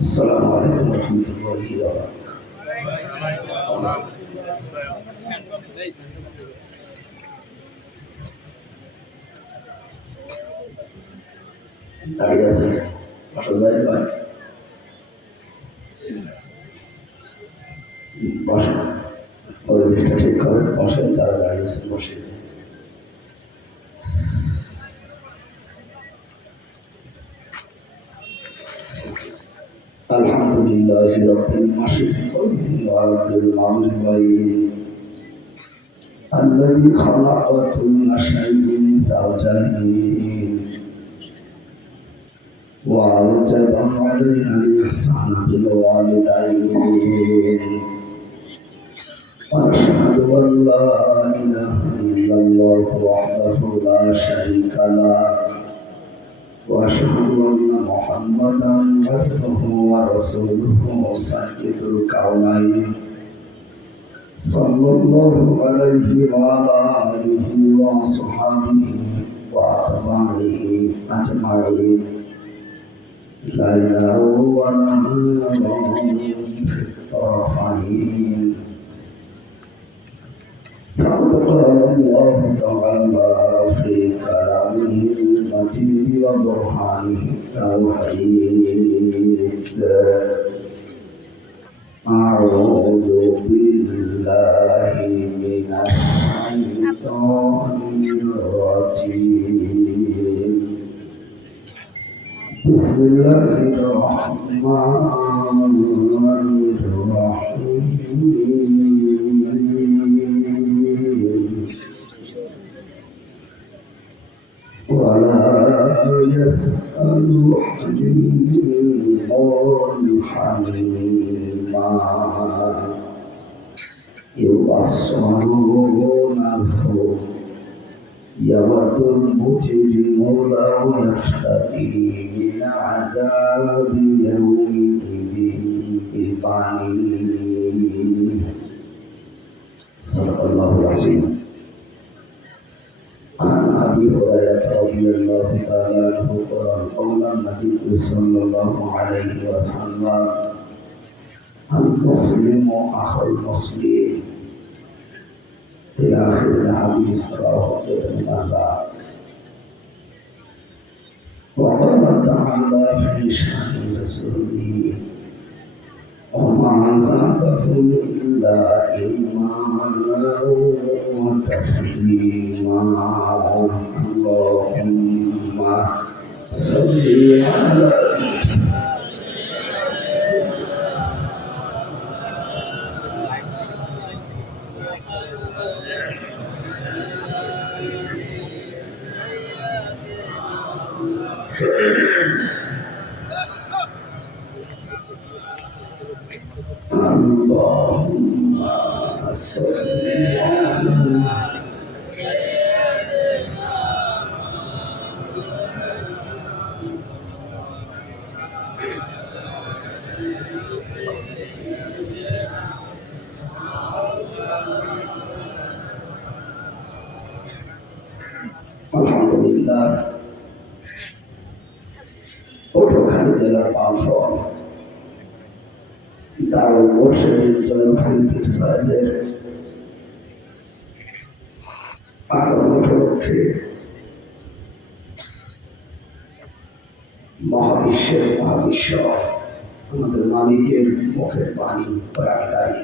السلام عليكم ورحمة الله وبركاته. দাঁড়িয়ে আছে বসা যায় ভাই? বসে পরিবেশটা ঠিক করে বসে, যারা দাঁড়িয়ে আছে বসে। আলহামদুলিল্লাহ রাব্বিল মাশরিকি ওয়াল মাগরিবি الذي خلق كل شيء زوجين وأوجب علينا الإحسان بالوالدين وأشهد أن لا إله إلا الله وحده لا شريك له وأشهد أن محمدا عبده ورسوله سيد الكونين صلى الله عليه وعلى آله وصحبه وأتباعه أجمعين ليلا ونهارا في الطرفين. فقد قال الله تعالى في كلامه المجيد وبرهانه التوحيد: أعوذ بالله من الشيطان الرجيم. بسم الله الرحمن الرحيم. ولا يسأل حميم حميما يبصرونه يود المجرم لو يفتدي من عذاب يومئذ ببعيد. صدق الله العظيم. عن أبي هريرة رضي الله تعالى عنه قال: قال النبي صلى الله عليه وسلم: المسلم أخو المسلم. إلى آخر الحديث. رواه ابن ماجه. وقال تعالى في شأن رسوله: وما زادهم إلا إيمانا وتسليما. اللهم صل على اللهم صل আলহামদুলিল্লাহ। পটুয়াখালী জেলার পাঁচশন দারুল মুর্শিদ জয়খালী পীর সাহেবের আগমন উপলক্ষে মহাবিশ্ব আমাদের মালিকের মুখের বাণী প্রাণকারী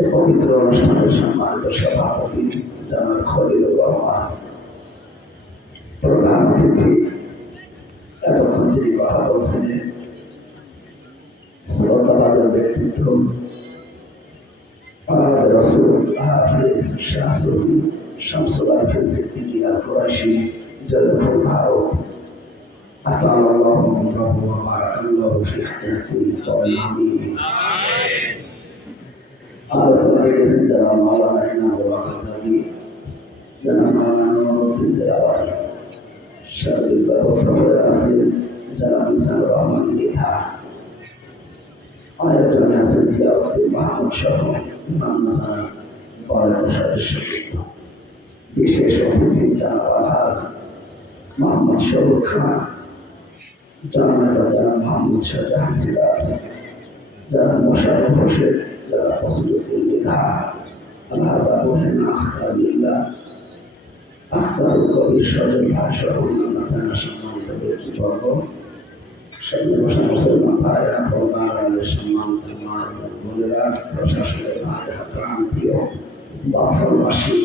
এ পবিত্র অনুষ্ঠানের সম্মানিত সভাপতি জনাব খলিলুর রহমান, প্রধান অতিথি, এতক্ষণ যিনি কথা বলছিলেন শ্রদ্ধাভাজন ব্যক্তিত্ব আমাদের রাসূল হাফেজ শাহ সূফী শামসুল আরিফিন সিদ্দিকী আল কুরাইশি জয়পুর ভারত। আতাল্লাহু বিহি ওয়া বারাকাল্লাহু ফি হায়াতিহি আমিন। আলোচনা রেখেছেন যারা মাওলানা ইনামুল হক, যারা মাওলানা নুরুদ্দিন, সার্বিক ব্যবস্থাপনা আছেন যারা মিজানুর রহমান লিথা, আয়োজনে আছেন জিয়াউদ্দিন মাহমুদ সহ সদস্য, বিশেষ অতিথি জনাব আলহাজ মোহাম্মদ শরুফ খান, জানাটা যারা মাহমুদ শাহ জাহান সিরাজ, যারা মোশাররফ হোসেন, যারা ফসলুদ্দিন আলহাজ আবু হেনা আখতারুল্লাহ, আখতারুল কবির সজল ভাষা অন্যান্য থানা সম্মানিত ব্যক্তিবর্গ, সর্বশেষ মুসলমান ভাইরা, পর্দার সম্মানিত মা এবং বোনেরা, প্রশাসনের ভাইরা, প্রাণপ্রিয় বাফরবাসী,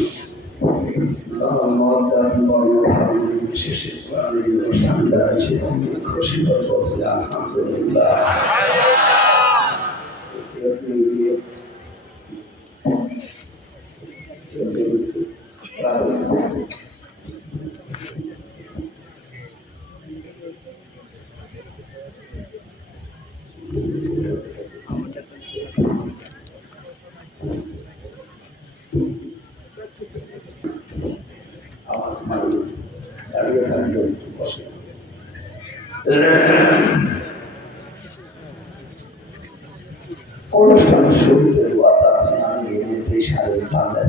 জাতি বর্ণ ধর্ম নির্বিশেষে কোরআনের অনুষ্ঠান দ্বারা এসেছি, খুশি হয়ে বলছি আলহামদুলিল্লাহ। অনুষ্ঠানের শুরুতে দোয়া চাচ্ছি। আমি এমনিতেই শারীরিকভাবে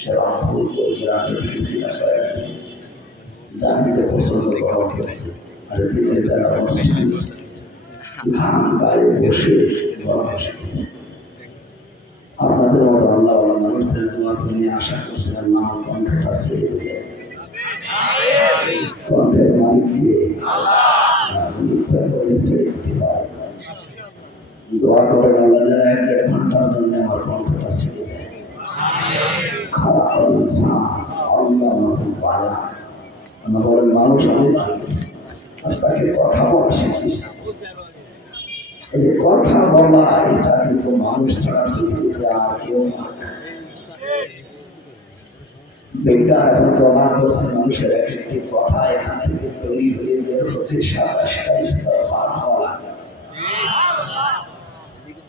সেরামপুর গ্রামে গিয়েছিলাম কয়েকদিন, জানিতে পছন্দ গরম করছে, আর দিনের বেলা অনুষ্ঠান ঘাম গায়ে বসে গরম এসে গেছে। আপনাদের মতো আল্লাহ মানুষদের দোয়া পেয়ে আশা করছি আল্লাহ কণ্ঠটা ছেড়ে দিয়ে কণ্ঠের মালিক দিয়ে ইচ্ছা করে ছেড়ে দিতে পারে। দোয়া করেন আল্লাহ যেন 1-1.5 ঘন্টার জন্য আমার কণ্ঠটা ছেড়ে যায়। খারাপ ইনসান আল্লাহ পায়া আমরা বলেন মানুষ আমি বানিয়েছি আর তাকে কথা বলা শিখিয়েছি। এই যে কথা বলা এটা কিন্তু মানুষ ছাড়া পৃথিবীতে আর কেউ না। বিজ্ঞান এখন প্রমাণ করছে মানুষের একটি কথা এখান থেকে তৈরি হয়ে বের হতে 27টা স্তর পার হওয়া লাগে।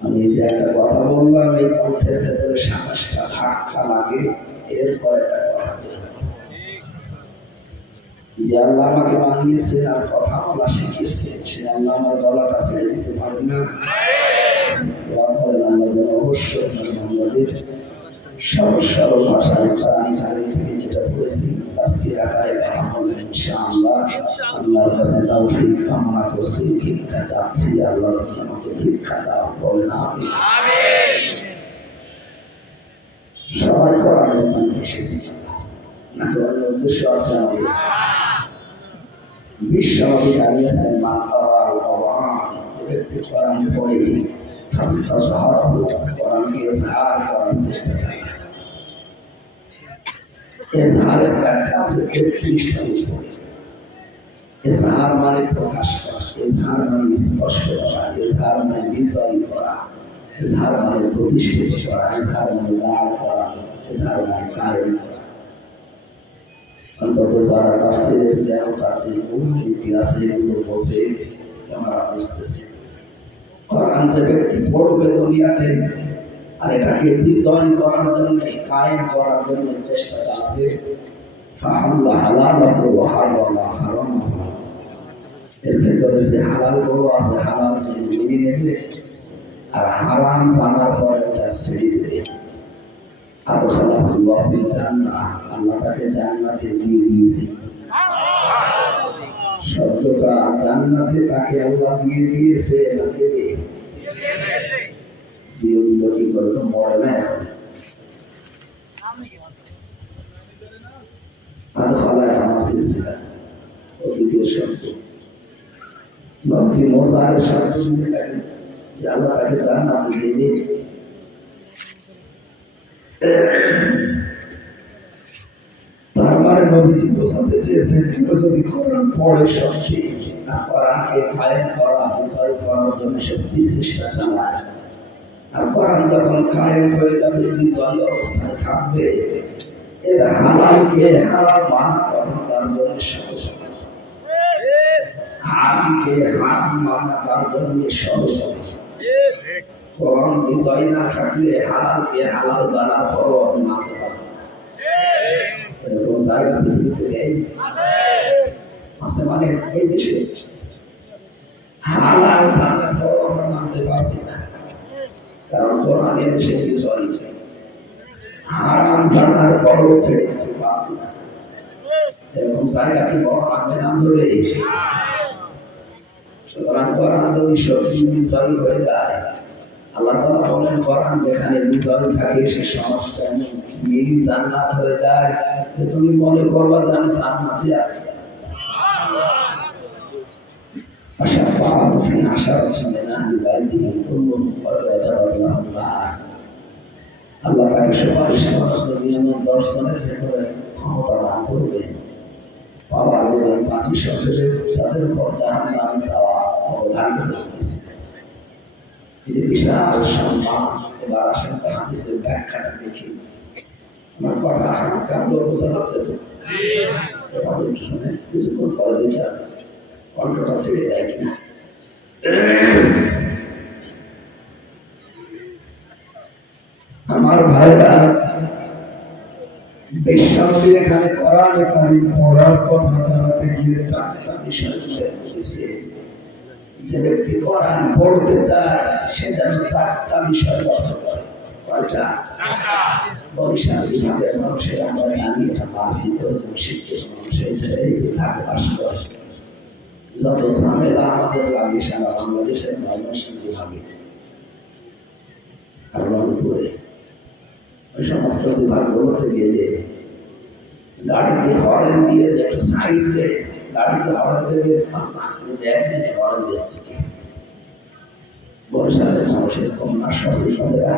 আমি এই যে একটা কথা বললাম, এই কণ্ঠের ভেতরে 27টা ধাক্কা লাগে, এরপর একটা কথা যে আল্লাহ আমাকে বানিয়েছে আর কথা বলা শিখিয়েছে, সে আল্লাহ আমার গলাটা ছেড়ে দিতে পারে না। আল্লাহ যেন অবশ্যই আমাদের সহজ সরল ভাষায় কোরআন কারীম থেকে যেটা পড়েছি তাফসীর আকারে কথা বলবেন ইনশাআল্লাহ। আল্লাহর কাছে তাওফীক কামনা করছি, ভিক্ষা চাচ্ছি, আল্লাহ আমাকে ভিক্ষা দাও, বলেন আমিন। সবাই কোরআনের জন্য এসেছি নাকি অন্য উদ্দেশ্য আছে আমাদের? বিশ্বনবী দাঁড়িয়েছেন মা আওয়াল কোরআন, যে ব্যক্তি কোরআন পড়ে ফাস্তা সাহারা কোরআনকে ইজহার করার চেষ্টা চায়। ইজহারের ব্যাখ্যা আছে 33টা উপর। ইজহার মানে প্রকাশ করা, ইজহার মানে স্পষ্ট করা, ইজহার মানে বিজয় করা, ইজহার মানে প্রতিষ্ঠিত করা, ইজহার মানে দাঁড় করা, ইজহার মানে কায়েম করা। অন্তত যারা তাফসীরের জ্ঞান আছে, ইতিহাসে এগুলো বলছে, আমরা বুঝতেছি কোরআন যে ব্যক্তি পড়বে দুনিয়াতে আর এটাকে বিজয় করার জন্য, কায়েম করার জন্য চেষ্টা চালাবে, ফাহাল্লা হালালাহু ওয়া হারামা হারামাহু, এর ভেতরে যে হালাল গুলো আছে হালাল জেনে মেনে নেবে আর হারাম জানার পর এটা ছেড়ে দেবে। আদখালাহুল্লাহু জান্নাহ, আল্লাহ তাকে জান্নাতে দিয়ে দিয়েছে। শব্দটা জান্নাতে তাকে আল্লাহ দিয়ে দিয়েছে, দেবে দিয়ে দিল কি করে? তো মরে না এখন। আদখালা এটা মাসির সিলা দ্বিতীয় শব্দ। নবী মুসার শব্দ শুনে থাকে যে আল্লাহ তাকে জান্নাতে দেবে। তার মানে নবীজি বোঝাতে চেয়েছেন কেউ যদি কোরআন পড়ে সত্যি না কোরআনকে কায়েম করা বিজয় করার জন্য সত্যি চেষ্টা চালায়, আর কোরআন যখন কায়েম হয়ে যাবে বিজয় অবস্থায় থাকবে, এর হালালকে হালাল মানা তখন তার জন্য সহজ হবে, হারামকে হারাম মানা তার জন্য সহজ হবে। কোরআন বিজয় না থাকলে হালালকে হালাল জানার পরও আপনি মানতে পারবেন না। এরকম জায়গা পৃথিবীতে নেই আছে, মানে এই দেশে হালাল জানার পরও আমরা মানতে পারছি না, কারণ কোরআন এদেশে বিজয়, হারাম জানার পরও ছেড়ে দিতে পারছি না। এরকম জায়গা কি বড় লাগবে না ধরে? সুতরাং কোরআন যদি সত্যি বিজয়ী হয়ে যায়, আল্লাহ তাআলা বলেন কোরআন যেখানে বিজয় থাকে সে সমাজটা মেরি জান্নাত হয়ে যায়, যে তুমি মনে করবা যে আমি জান্নাতে আছি। আশা পাওয়া ফি আশা রসুলের আহলি বাইতিহি কুল্লুহুম ক্বাদ ওয়াজাবাল্লাহু নার। আল্লাহ তাকে সুপারিশ করার জন্য এমন দর্শনের ভেতরে ক্ষমতা দান করবেন, পাওয়ার দেবেন, বাকি সকলে তাদের উপর জাহান্নামে যাওয়া অবধান করে দিয়েছে। এটি বিশাল সম্মান। এবার আসেন হাদিসের ব্যাখ্যাটা দেখি। আমার কথা কামড় বোঝা যাচ্ছে তো? এভাবে শুনে কিছুক্ষণ পরে দিতে কণ্ঠটা ছেড়ে দেয় কিনা। আমার ভাইরা, বিশ্বনবী এখানে কোরআনে কারীম পড়ার কথা জানাতে গিয়ে চারটা বিষয় বলেছে। যে ব্যক্তি কোরআন পড়তে চায় সে যেন চারটা বিষয় লক্ষ্য করে। কয়টা? বরিশাল বিভাগের মানুষের আমরা জানি এটা মাসিক শিক্ষিত মানুষ হয়েছে এই বিভাগে বাস করে। যত ঝামেলা আমাদের লাগে সারা বাংলাদেশের ময়মনসিংহ বিভাগে আর রংপুরে ওই সমস্ত বিভাগগুলোতে গেলে গাড়িতে হরেন দিয়ে যে একটা সাইজ দেয়, গাড়িতে হরেন দেবে দেখবে যে হরেন দিচ্ছে কি। বরিশালের মানুষের কন্যা সচেতনরা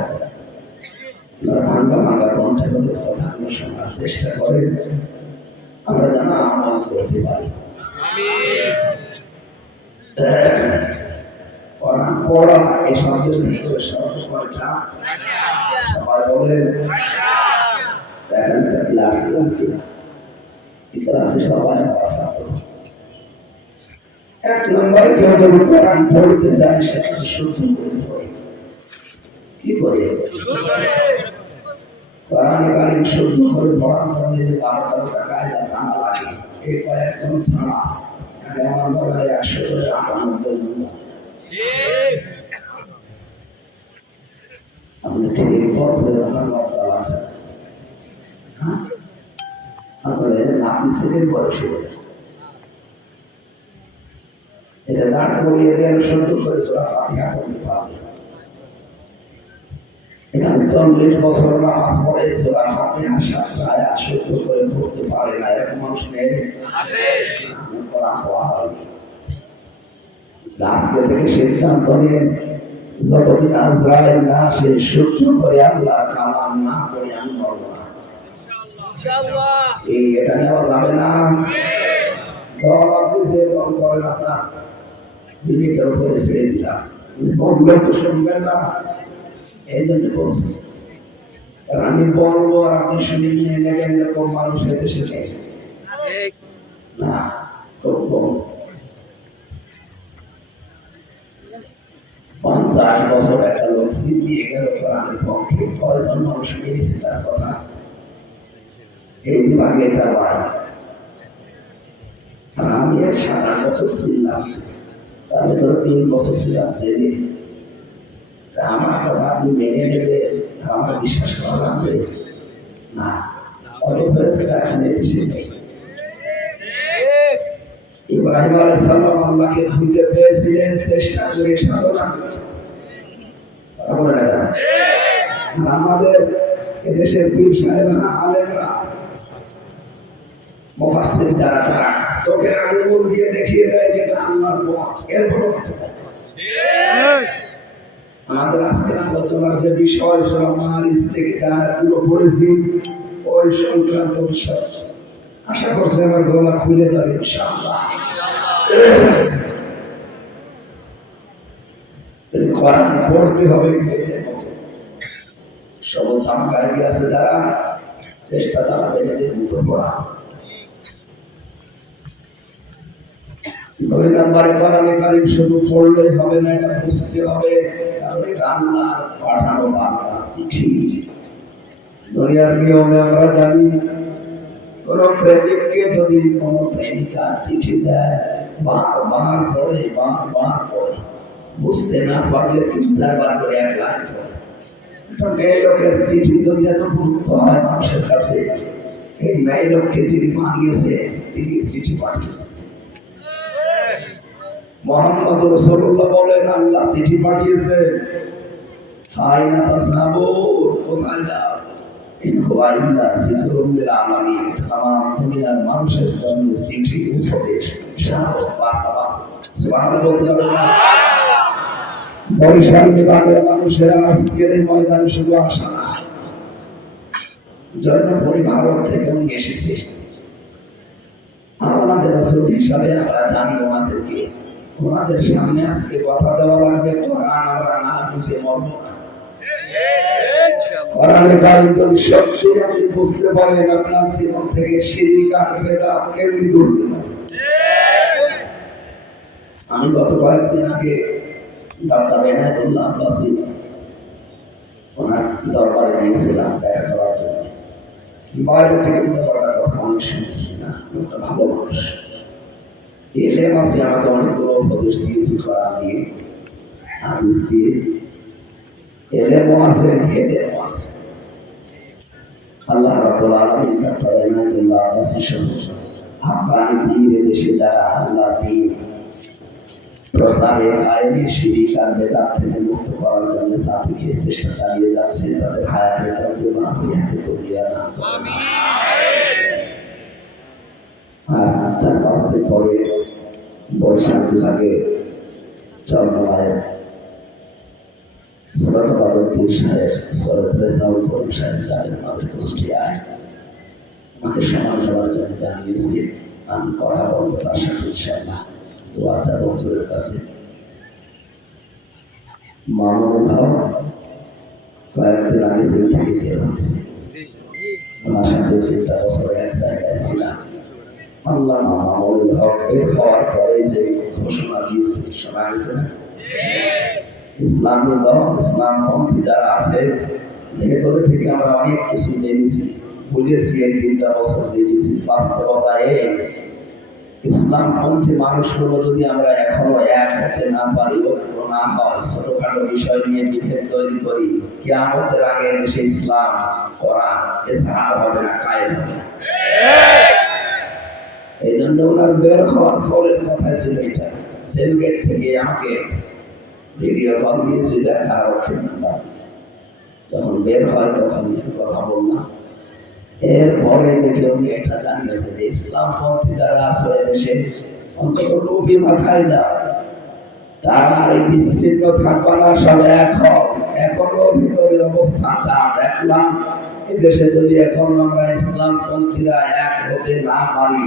ভাঙ্গা ভাঙ্গা কণ্ঠে হলে কথাগুলো শোনার চেষ্টা করে, আমরা যেন আমল করতে পারি। কোরআন পড়া এই শব্দের ভিতরে শব্দ কয়টা? সবাই বলেন। এখন একটা ক্লাস চলছে, এই ক্লাসে সবাই এক নম্বরে কেউ যদি কোরআন পড়তে যায় সেটা শুদ্ধ করে পড়ে। কি করে? কোরআনে কারীম শুদ্ধ করে পড়ার জন্য যে 12টা কায়দা জানা লাগে, এই কয়েকজন ছাড়া আমার মনে হয় 198 জন জানে। আপনি ঠিক বলছেন, আপনাদের নাতি ছেলের বয়সে এটা দাঁড় করিয়ে দেন শুদ্ধ করে সূরা ফাতিহা পড়তে পারবে। এখানে 40 বছর নামাজ পড়ে সূরা ফাতিহা 7 আয়াত শুদ্ধ করে পড়তে পারে না, এরকম মানুষ নেই? আছে। কোরআন পড়া হয়নি। আজকে থেকে সিদ্ধান্ত নিন, যতদিন আজরাইল না সে শুদ্ধ করে আল্লাহর কালাম না পড়ে আমি মরবো না। এই এটা নেওয়া যাবে না। করেন আপনার বিবেকের উপরে ছেড়ে দিলাম, বললে তো শুনবেন না, এই জন্য বলছি। আমি বলবো আর আপনি শুনে নিয়ে নেবেন, এরকম মানুষ দেশে নেই না। খুব কম। 50 বছর একটা লোক চিবিয়ে গেল কোরআনের পক্ষে, কয়জন মানুষ মেরেছে তার কথা। এই বিভাগে তার বাড়ি। আর আমি 7 বছর ছিলাম, তার ভেতরে 3 বছর ছিলাম জেলে। আমার কথা আপনি মেনে নেবে, আমার বিশ্বাস করা লাগবে না। অত হয়েছে এখন এদেশে নেই। ইব্রাহিম আলাইহিস সালাম আল্লাহকে খুঁজে পেয়েছিলেন, চেষ্টা করে সাধনা করে। আমাদের এদেশের পীর সাহেবরা, আলেমরা, মুফাসসির যারা, তারা চোখে আঙুল দিয়ে দেখিয়ে দেয় যেটা আল্লাহর পথ, এরপরও করতে চায়। আমাদের আজকের আলোচনার যে বিষয় সমাজ থেকে যারা পুরো পড়েছি ওই সংক্রান্ত বিষয়, আশা করছি আমার গলা খুলে যাবে ইনশাআল্লাহ। কোরআন পড়তে হবে নিজেদের মতো। সবল সামগ্রী আছে যারা, চেষ্টা চালাবে নিজেদের মতো পড়া। 2 নম্বরে কোরআনে কারীম শুধু পড়লেই হবে না, এটা বুঝতে হবে, কারণ এটা আল্লাহর পাঠানো বার্তা, চিঠি। দুনিয়ার নিয়মে আমরা জানি, কোন প্রেমিককে যদি কোন প্রেমিকা চিঠি দেয়, বারবার পড়ে, বুঝতে না পারলে 3-4 বার করে 1 লাইন পড়ে। একটা মেয়ে লোকের চিঠি যদি এত গুরুত্ব হয় মানুষের কাছে, এই মেয়ে লোককে যিনি মানিয়েছে তিনি চিঠি পাঠিয়েছে। মুহাম্মদ রাসূলুল্লাহ বলেন আল্লাহ চিঠি পাঠিয়েছে, আইনা তাসাবু, কোথায় যাও? ইন হুয়া ইল্লা যিকরুল লিল আলামিন, তামাম দুনিয়ার মানুষের জন্য চিঠি উপদেশ শাহাদাত বার্তা। সুবহানাল্লাহ বলতে পারবেন না? বরিশাল বিভাগের মানুষেরা আজকের এই ময়দানে শুধু আসা না, জৈনপুরী ভারত থেকে উনি এসেছে। আমাদের রাসূল হিসাবে আমরা জানি ওনাদেরকে, ওনাদের সামনে আজকে কথা দেওয়া লাগবে, কোরআন আমরা না বুঝে মরব না। কোরআনে কারিম যদি সত্যি আপনি বুঝতে পারেন, আপনার জীবন থেকে শিরক আর বেদাত কেমনি দূর হবে। আমি গত কয়েকদিন আগে ডক্টর এনায়েতুল্লাহ বাসির ওনার দরবারে গিয়েছিলাম দেখা করার জন্য। বাইরে থেকে করার কথা অনেক শুনেছি, না একটা ভালো মানুষ, এলেম আছে, আমাকে অনেকগুলো উপদেশ দিয়েছি কোরআন দিয়ে, হাদিস দিয়ে, এলেমও আছে, হেলেমও আছে। আল্লাহ রাব্বুল আলামিন ডক্টর এনায়েতুল্লাহ বাসির সাথে আফগানি পীর দেশে যারা আল্লাহ দিয়ে প্রসারে আইনি শিরিক আর বেদাত থেকে মুক্ত করার জন্য সাথীকে চেষ্টা চালিয়ে যাচ্ছে, তাদের হায়াতের কাছে মাসিয়াতে করিয়া না। আর 4-5 দিন পরে বরিশাল বিভাগে চরমনায়ের সৈয়দ বাদল পীর সাহেব, সৈয়দ রেজাউল করিম সাহেব যাবেন তাদের কুষ্টিয়ায়। আমাকে সময় দেওয়ার জন্য জানিয়েছি, আমি কথা বলবো তার সাথে ইনশাআল্লাহ। দোয়া চাবো হুজুরের কাছে। মামুন ভাই কয়েকদিন আগে সিল থেকে বের হয়েছে, ওনার সাথে 3টা বছর এক জায়গায় ছিলাম। আল্লাহ মামুন হক বের হওয়ার পরে যে ঘোষণা দিয়েছে শোনা গেছে না? ইসলামী দল, ইসলামপন্থী যারা আছে, ভেতরে থেকে আমরা অনেক কিছু জেনেছি, বুঝেছি। এই 3টা বছর জেনেছি বাস্তবতায় ইসলামপন্থী মানুষগুলো যদি আমরা এখনো এক হতে না পারি, ঐক্য না হয়, ছোটখাটো বিষয় নিয়ে বিভেদ তৈরি করি, কিয়ামতের আগে দেশে ইসলাম কোরআন এছাড়া হবে না, কায়েম হবে না। এই জন্য ওনার বের হওয়ার ফলের কথা ছিল এটা। জেল গেট থেকে আমাকে ভিডিও কল দিয়েছিল, দেখা রক্ষের নাম্বার। যখন বের হয় তখন কথা বললাম। এরপরে দেখে উনি এটা জানিয়েছে যে ইসলামপন্থী যারা আছে দেশে অন্তত টুপি মাথায় দাও, তারা এই বিচ্ছিন্ন থাকবে না, সব এক হোক। এখনো ভিতরের অবস্থা চা দেখলাম, এদেশে যদি এখন আমরা ইসলামপন্থীরা এক হতে না পারি,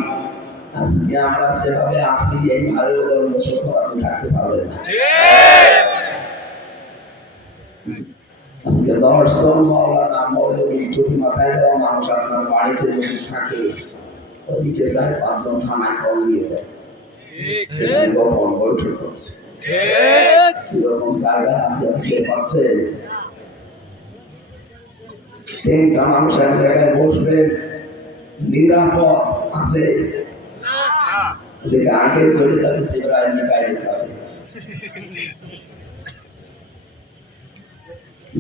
আজকে আমরা সেভাবে আসি এই ভালো বছর আপনি থাকতে পারবেন না। আজকে 10 জন মাওলানা মৌলবী টুপি মাথায় দেওয়া মানুষ আপনার বাড়িতে যদি থাকে, ওদিকে 4-5 জন থানায় কল দিয়ে দেয়, গোপন বৈঠক করছে। কিরকম জায়গা আছে আপনি পাচ্ছেন? 3টা মানুষ এক জায়গায় বসবে, নিরাপদ আছে। এদিকে আগে চলে যাবে ইব্রাহিম মিকাইলের কাছে।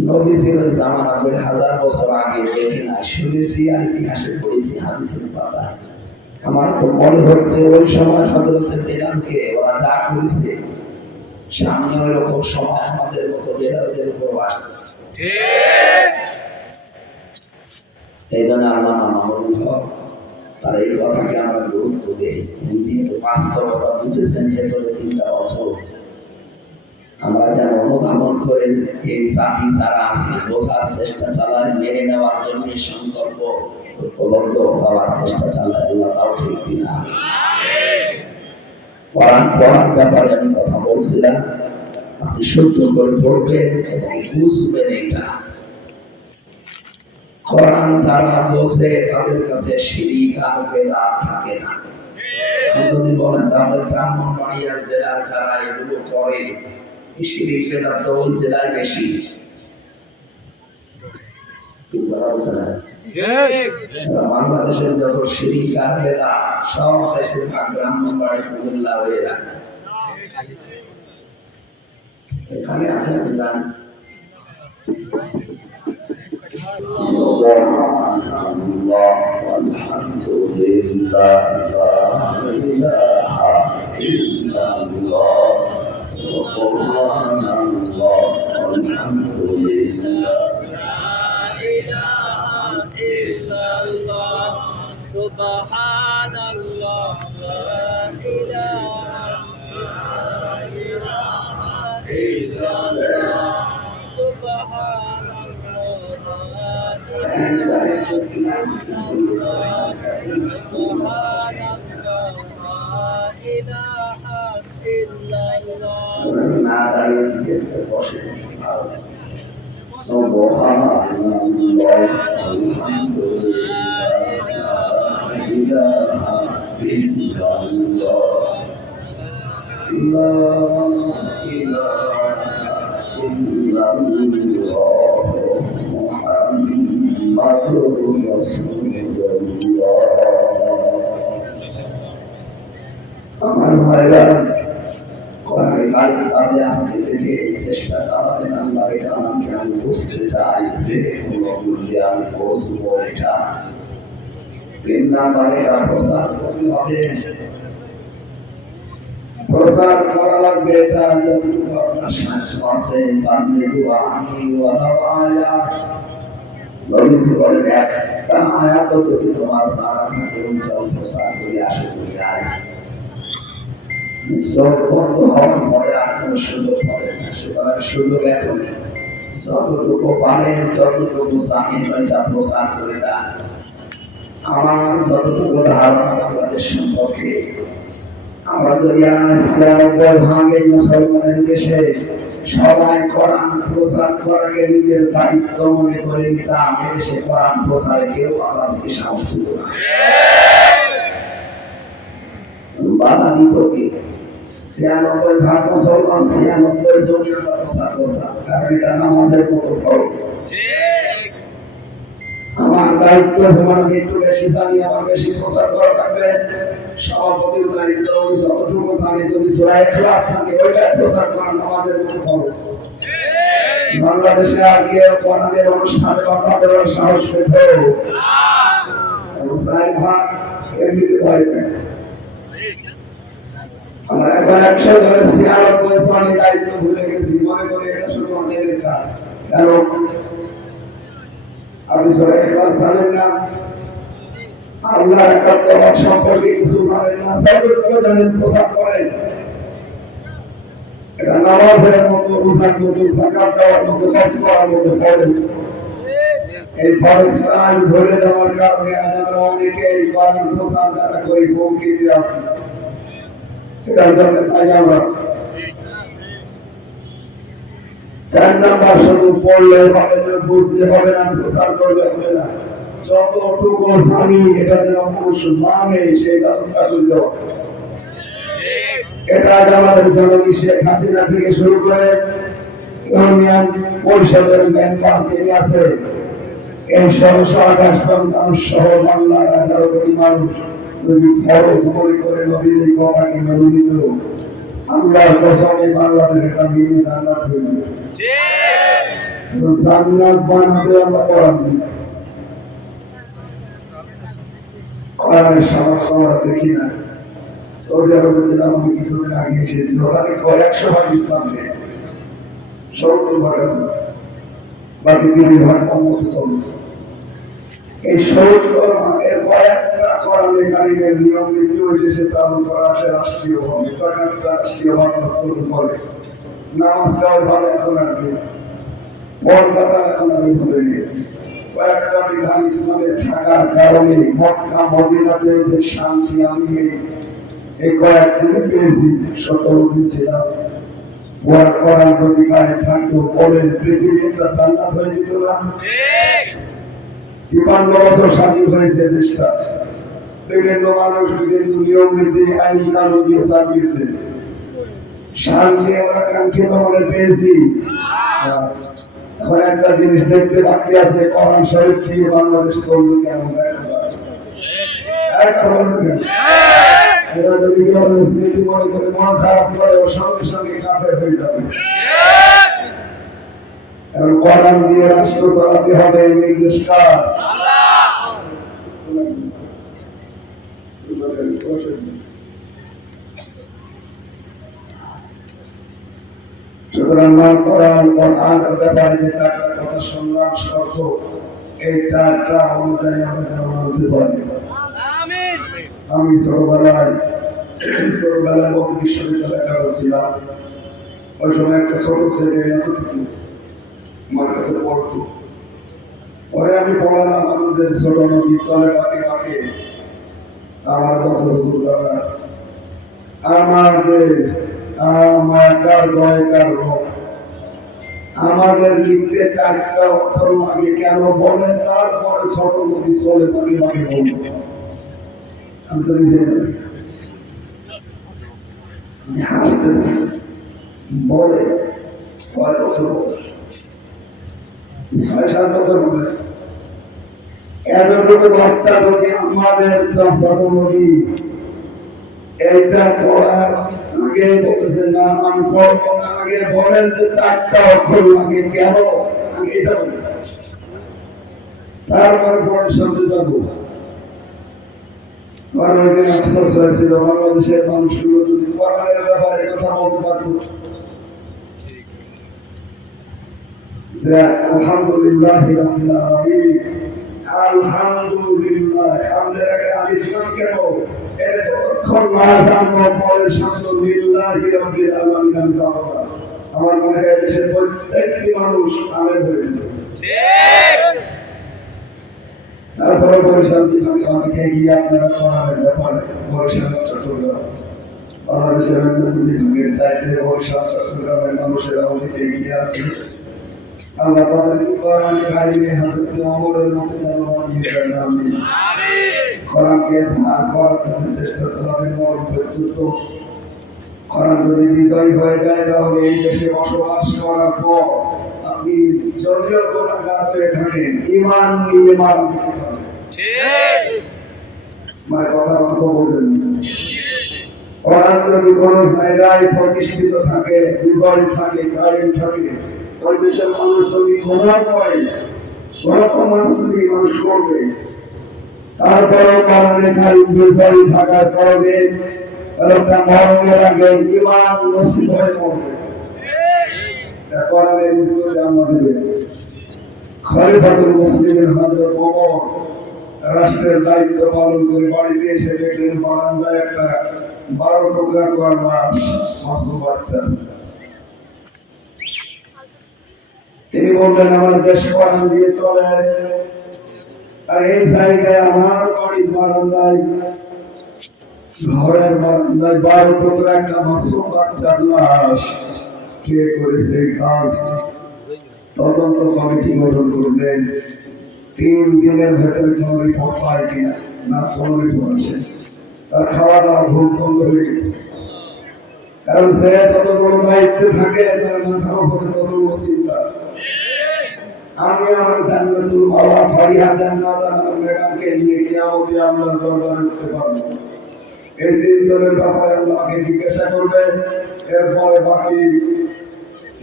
নবী ছিল জামানা 1000 বছর আগে, দেখি না, শুনেছি আর ইতিহাসে পড়েছি হাদিসের পাতায়। আমার তো মনে হচ্ছে ওই সময় হযরত বেলালকে ওরা যা করেছে, সামনে ওইরকম সময় আমাদের মতো বেলালদের উপর আসতেছে। এই জন্য আল্লাহ মামুন হক তার এই কথাকে আমরা গুরুত্ব দেই। যেহেতু বাস্তবতা বুঝেছেন, ভেতরে 3টা বছর আমরা যেন অনুধাবন করে এই জাতি যারা আছে বোঝার চেষ্টা চালায়, মেনে নেওয়ার জন্য সংকল্প উপলব্ধ হওয়ার চেষ্টা চালায়। আল্লাহ তাও ঠিক কিনা। কোরআন পড়ার ব্যাপারে আমি কথা বলছিলাম, আপনি সত্য করে পড়বেন এবং বুঝবেন। এটা কোরআন যারা বোঝে তাদের কাছে শিরিক আর বেদাত থাকে না। যদি বলেন তাহলে ব্রাহ্মণ বাড়িয়া জেলা যারা এগুলো করে, শিরিক বেদাত তো ওই জেলায় বেশি। বাংলাদেশের যত শিরিক আর বেদাত সব বেশিরভাগ ব্রাহ্মণ বাড়ি কুমিল্লা হয়ে রাখে। এখানে আছে আমি জানি। সুবহানাল্লাহ, আলহামদুলিল্লাহ, লা ইলাহা illallah, subhanallah, alhamdulillah. Subhanallah, la ilaha illallah, subhanallah, la ilaha illallah. না দাঁড়িয়ে জিজ্ঞেস বসে সুবহানাল্লাহ আলহামদুলিল্লাহ লা ইলাহা ইল্লাল্লাহ লা ইলাহা ইল্লাল্লাহ মুহাম্মাদুর রাসূলুল্লাহ। আমার ভাইরা কোরআনে কারিম তাহলে আজকে থেকে এই চেষ্টা চালাবেন আল্লাহ এটা আমাকে আমি বুঝতে চাই যে কোনো মূল্যে আমি বসবো এটা। 3 নাম্বার এটা প্রচার করতে হবে, প্রচার করা লাগবে এটা যতটুকু আপনার সামর্থ্য আছে। বান্দিগু আমি ওয়ালা আয়া নবীজি বলেন একটা আয়াত যদি তোমার সারা থাকে ওইটাও প্রচার করে আসে যায় বন্ধ হওয়ার পরে আর কোনো সুযোগ হবে না। সুতরাং সুযোগ এখনই যতটুকু পারেন যতটুকু চাহিন ওইটা প্রচার করে দেন। আমার যতটুকু ধারণা বাংলাদেশ সম্পর্কে, আমরা যদি ৯৬ ভাগের মুসলমানের দেশে সবাই কোরআন প্রচার করাকে নিজের দায়িত্ব মনে করে নিতাম, এদেশে কোরআন প্রচারে কেউ আল্লাহকে সাহস দিত না, বাধা দিত কে? ৯৬ ভাগ মুসলমান ৯৬ জনই আমরা প্রচার করতাম, কারণ এটা নামাজের মতো ফরজ। আমার দায়িত্ব যেমন একটু বেশি জানি, আমার বেশি প্রচার করা লাগবে। সভাপতির দায়িত্ব যতটুকু জানি, যদি সূরা ইখলাস জানি ওইটা প্রচার করা নামাজের মতো ফরজ। বাংলাদেশে আর কেউ কোরআনের অনুষ্ঠানে কথা বলার সাহস পেত না, এমনিতে ভয় পেত। আমরা এখন ১০০ জনের ৯৬ জনের দায়িত্ব ভুলে গেছি, মনে করি এটা শুধু আমাদের কাজ। কেন আপনি সূরা ইখলাস জানেন না? আল্লাহর একাত্মবাদ সম্পর্কে কিছু জানেন না? যতটুকু জানেন প্রচার করেন। এটা নামাজের মতো, রোজার মতো, যাকাত দেওয়ার মতো, হজ করার মতো ফরজ। এই ফরজটা আজ ধরে দেওয়ার কারণে আজ আমরা অনেকে এই কোরআন প্রচার যারা করি হুমকিতে আছি। এটার জন্য তাই আমরা ৪ নাম্বার শুধু পড়লে হবে না, বুঝলে হবে না, প্রচার করলে হবে না। যতটুকু জানি এটা যেন মানুষ মানে সেই ব্যবস্থা করতে হবে। এটা আমাদের জননী শেখ হাসিনা থেকে শুরু করে ইউনিয়ন পরিষদের মেম্বার যিনি আছে, এই সরকার সন্তান সহ বাংলার ১১ কোটি মানুষ যদি ফরজ মনে করে নবীর এই কথাকে মেনে নিত, আল্লাহর কসমে বাংলাদেশ একটা মিনি জান্নাত হইল। জান্নাত বানাতে আমরা কোরআন দিয়েছি। কোরআনের সমস্যা আমরা দেখি না। সৌদি আরবে ছিলাম আমি কিছুদিন আগে, এসেছিল ওখানে ১০০ ভাগ ইসলাম নেই, ৭০ ভাগ আছে, বাকি ২ ভাগ অমত চলত। এই ৭০ ভাগের কয়েকটা কোরআনে কারিমের নিয়ম নীতি ওই দেশে চালু করা আসে রাষ্ট্রীয়ভাবে। যাকাতটা রাষ্ট্রীয়ভাবে করে, নামাজটাও ভালো এখন আর কি, পর্দাটা এখন আমি ভুলে গিয়েছি। কয়েকটা বিধান ইসলামে থাকার কারণে মক্কা মদিনাতে যে শান্তি আমি এই কয়েকদিনে পেয়েছি, ১৭ দিন ছিলাম। কোরআন যদি গায়ে থাকতো বলে পৃথিবী একটা জান্নাত হয়ে যেত না? ৫৩ বছর স্বাধীন হয়েছে দেশটা, বিভিন্ন মানুষ বিভিন্ন নিয়ম নীতি আইন কানুন দিয়ে চালিয়েছে, শান্তি আমরা কাঙ্ক্ষিত মনে পেয়েছি। এখন একটা জিনিস দেখতে বাকি আছে, কোরআন শরীফ দিয়ে বাংলাদেশ চলবে কেমন দেখা যায়। এরা যদি স্মৃতি মনে করে মন খারাপ করে, ওর সঙ্গে সঙ্গে কাফের হয়ে যাবে। এখন কোরআন দিয়ে রাষ্ট্র চালাতে হবে, নির্দেশটা সুতরাং কোরআনের ব্যাপারে যে চারটা কথা শুনলাম শর্ত, এই চারটা অনুযায়ী আমাদের মানতে পারি। আমি ছোটবেলায় মতো বিশ্ববিদ্যালয়ে ছিলাম। ওই সময় একটা ছোট ছেলে এতটুকু আমার কাছে পড়তো। পরে আমি পড়ালাম আমাদের ছোট নদী চলে বাঁকে বাঁকে, আমার বছর দ্বারা আমাদের লিখতে চারটা অক্ষর লাগে কেন বলেন, তারপরে ছোট নদী চলে বাঁকে বাঁকে বলবো। আমি তো নিজে হাসতেছি, বলে 6 বছর 6-7 বছর বলে এতটুকু বাচ্চা যদি আমাদের ছোট নদী এইটা পড়ার আগে বলেছে না আমি পড়বো না, আগে বলেন যে চারটা অক্ষর লাগে কেন, আমি এটা বলি তারপরে পড়ার সামনে যাবো। আফসোস হয়েছিল বাংলাদেশের মানুষগুলো যদি কোরআনের ব্যাপারে কথা বলতে পারত। আলহামদুলিল্লাহ রাব্বিল আলামিন, আলহামদুলিল্লাহ, হামদের আগে আলিফ লাম কেন, এটা যতক্ষণ না জানবো পরে আলহামদুলিল্লাহি রাব্বিল আলামিন আমি জানবো না। আমার মনে হয় দেশের প্রত্যেকটি মানুষ আলেম হয়ে যাবে। তারপরে বরিশাল বিভাগে অনেকে গিয়ে আপনারা কোরআনের ব্যাপারে বরিশাল চট্টগ্রাম বাংলাদেশের অন্যান্য বিভাগের চাইতে বরিশাল চট্টগ্রামের মানুষেরা অনেকে এগিয়ে আছে। আল্লাহ তাদেরকে কোরআন কারিমে হযরত ওমরের মতো বানিয়ে দেন। আমিন। কোরআনকে সাহায্য করার জন্য চেষ্টা চালাবেন মরণ পর্যন্ত। কোরআন যদি বিজয় হয়ে যায় তাহলে এই দেশে বসবাস করার পর আপনি যদিও গুনাহগার হয়ে থাকেন, ঈমান নিয়ে মারা যেতে পারবেন। ঠিক, মানে কথা বোঝেন। কোরআন যদি কোনো জায়গায় প্রতিষ্ঠিত থাকে, বিজয় থাকে, কায়েম থাকে, ওই দেশের মানুষ যদি গুনাহ করে, কোরআন যদি মানুষ করবে, তারপরে কোরআনে কায়েম বিজয় থাকার কারণে একটা মরণের আগে ঈমান নসিব হয়ে পড়ছে। কোরআনের ইসলামে আমাদের খলিফাতুল মুসলিমিন হযরত ওমর রাষ্ট্রের দায়িত্ব পালন করে বাড়িতে এসে দেখলেন বারান্দায় একটা 12 টুকরা করা লাশ, মাসুম বাচ্চা। তিনি বললেন আমার দেশ কোরআন দিয়ে চলে, আর এই জায়গায় আমার বাড়ির বারান্দায়, ঘরের বারান্দায় 12 টুকরা একটা মাসুম বাচ্চার লাশ, কে করেছে কাজ? তদন্ত কমিটি গঠন করলেন। 3 দিনের ভেতরে কোনো রিপোর্ট পায় কিনা, না কোনো রিপোর্ট আসে, তার খাওয়া দাওয়া ঘুম বন্ধ হয়ে গেছে। কারণ সে যত বড় দায়িত্বে থাকে তার মাথার উপরে তত বড় চিন্তা। আমি আমার জান্নাতুল মাওলা ফারিহা জান্নাত আমার ম্যাডামকে নিয়ে কিয়ামতে আল্লাহর দরবারে উঠতে পারবো। এই 3 জনের ব্যাপারে আল্লাহকে জিজ্ঞাসা করবেন, এরপরে বাকি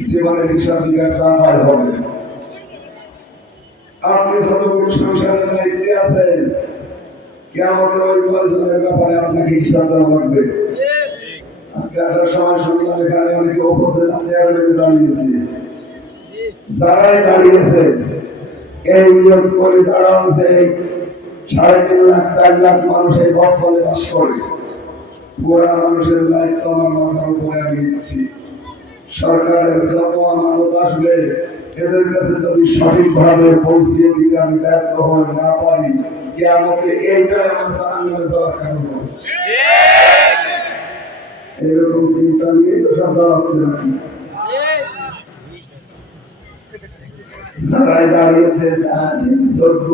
জীবনের হিসাব জিজ্ঞাসা হবে। আপনি যতক্ষণ সংসারের দায়িত্বে আছেন, কিয়ামতে ওই 5 জনের ব্যাপারে আপনাকে হিসাব দেওয়া লাগবে। আজকে আসার সময় শুনলাম এখানে অনেকে উপজেলা চেয়ারম্যান দাঁড়িয়েছে। যারাই দাঁড়িয়েছে এই নিয়োগ করে দাঁড়ান যে 3.5 লাখ 4 লাখ মানুষ এই বর্তমানে বাস করে। পুরা মানুষের দায়িত্ব আমার মাথার উপরে আমি দিচ্ছি। সরকারের যত আমানত আসবে এদের কাছে যদি সঠিকভাবে পৌঁছিয়ে দিতে আমি ব্যর্থ হয়ে না পারি, কিয়ামতে এইটাই আমার জাহান্নামে যাওয়ার কারণ হবে। এরকম চিন্তা নিয়ে তো সব দাঁড়াচ্ছে নাকি? যারাই দাঁড়িয়েছে যোগ্য,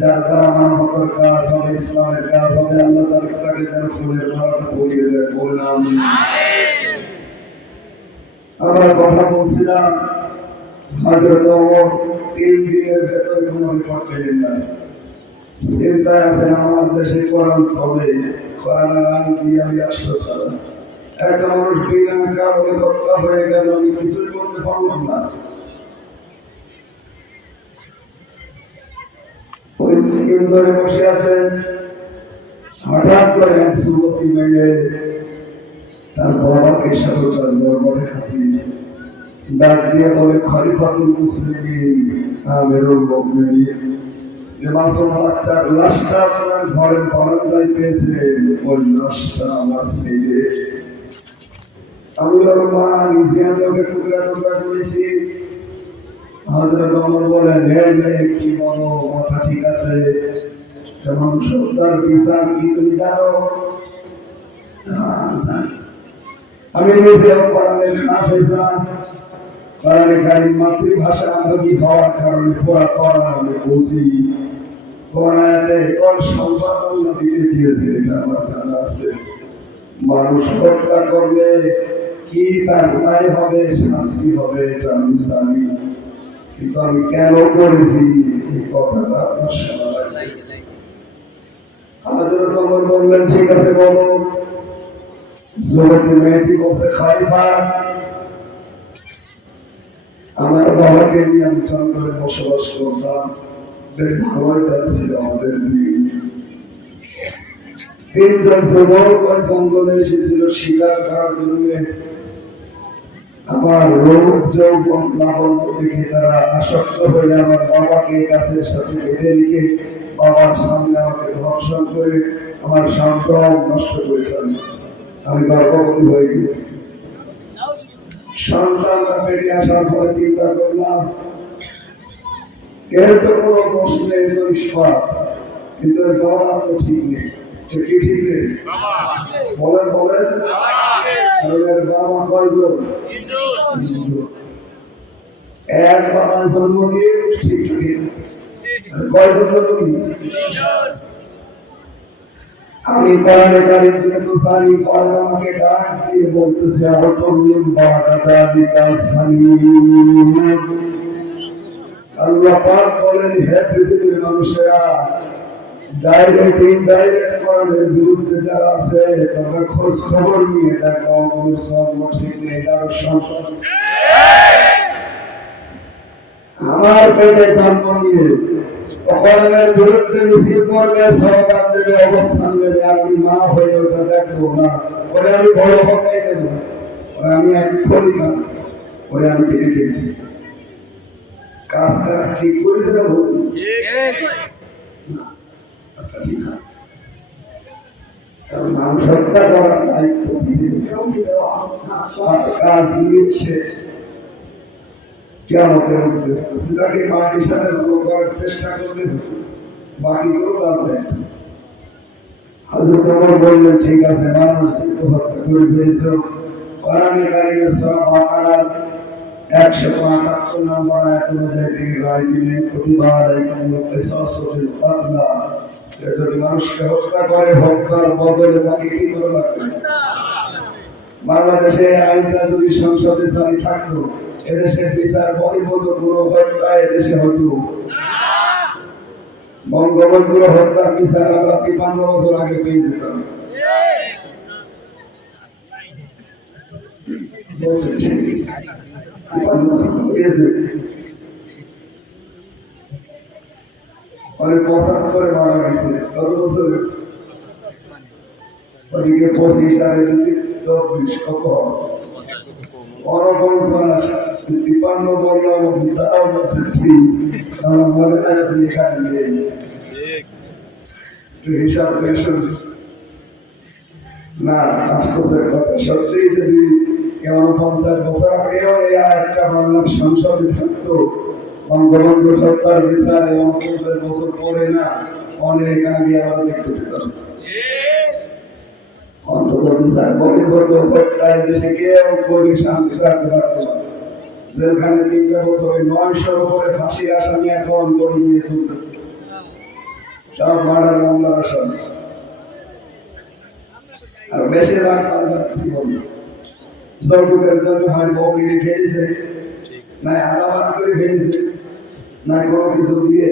যার দ্বারা মানবতার কাজ হবে, ইসলামের কাজ হবে, আল্লাহ তাকে যেন ফুলের মালাটা পরিয়ে দেয়। বললাম আমরা কথা বলছিলাম হযরত ওমর 3 দিনের ভেতরে কোনো রিপোর্ট পেলেন না। চিন্তায় আছেন আমার দেশে কোরআন চলে, কোরআনের আইন দিয়ে আমি রাষ্ট্র চালাই। একটা মানুষ বিনা কারণে হত্যা হয়ে গেল, আমি কিছুই করতে পারলাম না। ওই সিকিম ধরে বসে আছেন, হঠাৎ করে এক যুবতী মেয়ে তার বাবাকে সাথে দরবারে হাসি ডাক দিয়ে বলে খলিফাতুল মুসলিমিন আমিরুল মুমিনিন যে মাসুম বাচ্চার লাশটা আপনার ঘরের বারান্দায় পেয়েছে, ওই লাশটা আমার ছেলে। আমি মা নিজে আমি ওকে টুকরা টুকরা করেছি। হযরত ওমর বলেন, হে মেয়ে কি বলো, কথা ঠিক আছে? যেমন সত্যার বিচার কি তুমি জানো? আমি নিজে কোরআনের হাফেজা, কোরআনে কারীম মাতৃভাষা আরবি হওয়ার কারণে পড়া পড়া আমি বুঝি। কোরআনে কোন সম্পাদন দিতে দিয়েছে এটা আমার জানা আছে। মানুষ হত্যা করলে কি তার রায় হবে, শাস্তি হবে, এটা আমি জানি, কিন্তু আমি কেন করেছি এই কথাটা আপনার শোনা লাগে। হযরত ওমর বললেন, ঠিক আছে বলো। যুবতী মেয়েটি বলছে, খলিফা আমার বাবাকে নিয়ে আমি চন্দ্রে বসবাস করতাম, বেশ ভালোই যাচ্ছিল আমাদের দিন। তিনজন যুবক ওই জঙ্গলে এসেছিল শিকার করার জন্য। আমার রূপ যৌবন লাবণ্য দেখে তারা আসক্ত হয়ে আমার বাবাকে গাছের সাথে বেঁধে রেখে বাবার সামনে আমাকে ধর্ষণ করে আমার সন্তান নষ্ট করে ফেলে। আমি গর্ভবতী হয়ে গেছি। সন্তানটা পেটে আসার পরে চিন্তা করলাম, এর তো কোনো দোষ নেই, ঈশ্বর, কিন্তু এর বাবা তো ঠিক নেই। কি ঠিক নেই? বলেন বলেন, এর বাবা কয়জন? এক বাবা জন্ম দিয়ে ঠিক ঠিক কয়জন জন্ম দিয়েছে? আমি কোরআনে কারীম যেহেতু জানি, কোরআন আমাকে ডাক দিয়ে বলতেছে, আল্লাহ পাক বলেন, হে পৃথিবীর মানুষেরা, ডাইরেক্ট ইনডাইরেক্ট কোরআনের বিরুদ্ধে যারা আছে তোমরা খোঁজ খবর নিয়ে দেখো, জন্ম ঠিক নেই, তার সন্তান আমার পেটে জন্ম নিয়ে কোরআনের বিরুদ্ধে মিছিল করবে, সরকার দেবে, অবস্থান দেবে, আমি মা হয়ে ওটা দেখবো না, ওরে আমি বড় হতে দেবো, আমি এক্ষুনি না, ওরে আমি কেটে ফেলছি। কাজটা ঠিক করেছে না ভুল? মানুষ হত্যা করার দায়িত্ব কাজ নিচ্ছে কিয়ামতের মধ্যে তাকে মা হিসাবে করার চেষ্টা করবে, বাকিগুলো তার দায়িত্ব। হযরত ওমর বললেন, ঠিক আছে, মানুষ হত্যা করে ফেলেছে। কোরআনে কারীমের সূরা বাকারার 175 নম্বর আয়াত অনুযায়ী তিনি রায় দিলেন, কুতিবা আলাইকুমুল কিসাসু ফিল কাতলা, যদি মানুষকে হত্যা করে হত্যার বদলে তাকে কি করা লাগবে? বাংলাদেশে আইনটা যদি সংসদে জারি থাকতো, এদেশের বিচার বহির্ভূত কোনো হত্যা এদেশে হতো। বঙ্গবন্ধুর হত্যার বিচার আমরা 53 বছর আগে পেয়ে যেতাম। অনেক 75 মারা গেছে, কত বছর? ওদিকে 25 আর এদিকে 24, কত? অনবঞ্চনা 53 বললাম, তাও বলছে ঠিক, আমার মনে হয় আপনি এখানে নেই, হিসাব পেয়েছেন না? আফসোসের কথা, সত্যিই যদি 50 বছর আগেও এই একটা বাংলার সংসদে থাকতো, বঙ্গবন্ধু হত্যার বিচার 50 বছর পরে না, অনেক আগে আমরা দেখতে পেতাম। অন্তত বিচার বহির্ভূত হত্যায় দেশে কেউ করে শান্তি রাখতে পারত না। যেখানে 3 বছরে 900-র উপরে ফাঁসির আসামি এখন দড়ি নিয়ে চলতেছে, সব মার্ডার মামলার আসামি। আর বেশিরভাগ যৌতুকের জন্য হয় বউ কিনে ফেলেছে, না আলাদা করে ফেলেছে, না কোনো কিছু দিয়ে।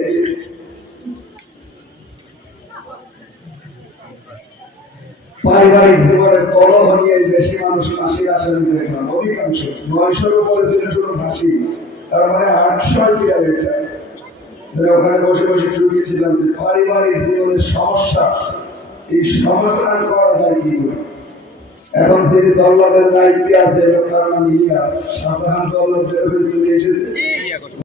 পারিবারিক জীবনের কলহ নিয়ে বেশি মানুষ ফাঁসির আসামি দেখলাম, অধিকাংশ 900-র উপরে ছিল শুধু ফাঁসি, তার মানে 800 এটা। ওখানে বসে বসে শুনিয়েছিলাম যে পারিবারিক জীবনের সমস্যা এই সমাধান করা যায় কি করে। এখন সেই সল্লাদের দায়িত্বে আছে, লোকটার নাম ইলিয়াস। শাহজাহান সল্লাদ বের হয়ে চলে এসেছে।